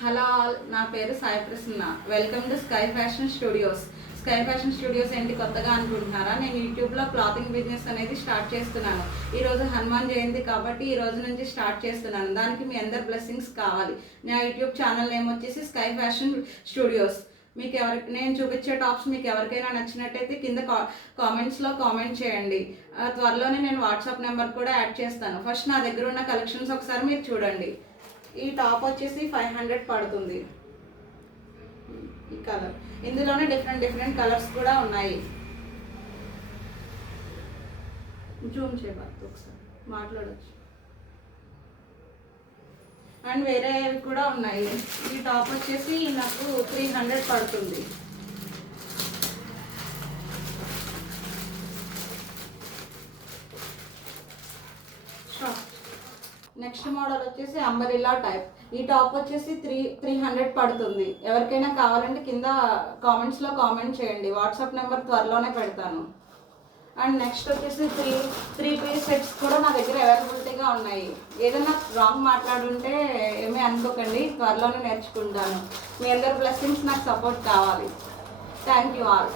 Hello all, నా పేరు Sai Prasanna. Welcome to sky fashion studios. Sky fashion studios ఏంటి కొత్తగా అనుకుంటున్నారా? నేను యూట్యూబ్లో క్లాతింగ్ బిజినెస్ అనేది స్టార్ట్ చేస్తున్నాను. ఈరోజు హనుమాన్ జయంతి కాబట్టి ఈ రోజు నుంచి స్టార్ట్ చేస్తున్నాను. దానికి మీ అందరి బ్లెస్సింగ్స్ కావాలి. నా యూట్యూబ్ ఛానల్ నేమ్ వచ్చేసి స్కై ఫ్యాషన్ స్టూడియోస్. మీకు నేను చూపించే టాప్స్ మీకు ఎవరికైనా నచ్చినట్టయితే కింద కామెంట్స్లో కామెంట్ చేయండి. త్వరలోనే నేను వాట్సాప్ నెంబర్ కూడా యాడ్ చేస్తాను. ఫస్ట్ నా దగ్గర ఉన్న కలెక్షన్స్ ఒకసారి మీరు చూడండి. ఈ టాప్ వచ్చేసి 500 పడుతుంది. ఈ కలర్, ఇందులోనే డిఫరెంట్ కలర్స్ కూడా ఉన్నాయి. జూమ్ చేయబడుతుంది, ఒకసారి మాట్లాడచ్చు. అండ్ వేరేవి కూడా ఉన్నాయి. ఈ టాప్ వచ్చేసి నాకు 300 పడుతుంది. నెక్స్ట్ మోడల్ వచ్చేసి అంబరిల్లా టైప్. ఈ టాప్ వచ్చేసి 300 పడుతుంది. ఎవరికైనా కావాలంటే కింద కామెంట్స్లో కామెంట్ చేయండి. వాట్సాప్ నెంబర్ త్వరలోనే పెడతాను. అండ్ నెక్స్ట్ వచ్చేసి త్రీ పీస్ సెట్స్ కూడా నా దగ్గర అవైలబిలిటీగా ఉన్నాయి. ఏదైనా రాంగ్ మాట్లాడుంటే ఏమీ అనుకోకండి, త్వరలోనే నేర్చుకుంటాను. మీ అందరి బ్లెస్సింగ్స్ నాకు సపోర్ట్ కావాలి. Thank you all.